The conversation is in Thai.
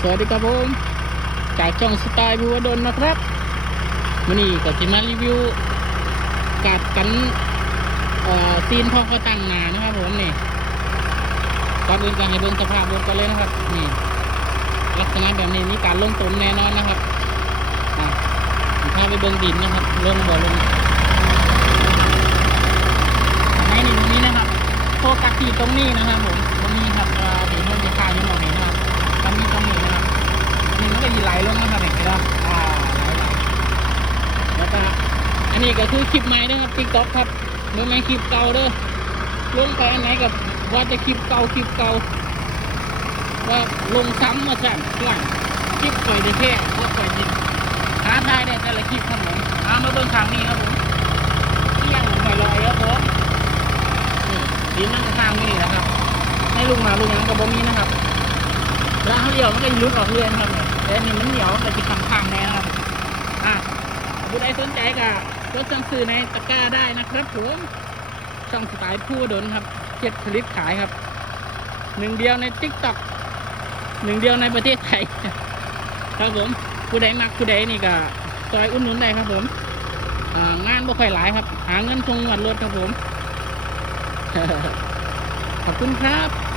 สวัสดีครับผมจากช่องสไตล์บัวดนนะครับวันนี้ก็จะมารีวิวกัดกันซีนพ่อเขาตั้งหนานะครับผมนี่ก่อนอื่นก็ให้เบิ่งสภาพรถกันเลยนะครับนี่ลักษณะแบบนี้มีการลงตุนแน่นอนนะครับถ้าไปเบิ่งดินนะครับลงบ่ลงในนี่ตรงนี้นะครับโฟกัสที่ตรงนี้นะครับผม ลลงนะครับนไหมครับอ่าแล้วก็อันนี้ก็คือคลิปใหม่นะครับติ๊กต็อกครับเมื่อไม่คลิปเก่าเด้อลงไปอันไหนกับว่าจะคลิปเก่าคลิปเก่าว่าลงซ้ำมาสั่นหลังคลิปปล่อยได้แค่ว่าปล่อยจริงท้าทายได้แต่ละคลิปครับผมเอามาเบิ่งทางนี้ครับผมเที่ยงหอยลอยครับผมนี่ดินมันจะทางนี้นะครับให้ลุงมาลุงนั้นกับบ่มีนะครับแล้วเขาเดียวมันก็ยุดออกเรื่อยนะครับ แต่อันนี่มันเหนียวมันก็จะคำๆแน่นะครับอะผู้ใดสนใจก็กดสั่งซื้อในตะกร้าได้นะครับผมช่องสไตล์ผู้ดนครับเจ็ดผลิตขายครับ หนึ่งเดียวในทิกต็อกหนึ่งเดียวในประเทศไทย ครับผมผู้ใดมักผู้ใดนี่ก็ซอยอุ่นนุนได้ครับผมอ่างานบ่ค่อยหลายครับ หาเงินทงหวัดรถครับผม ขอบคุณครับ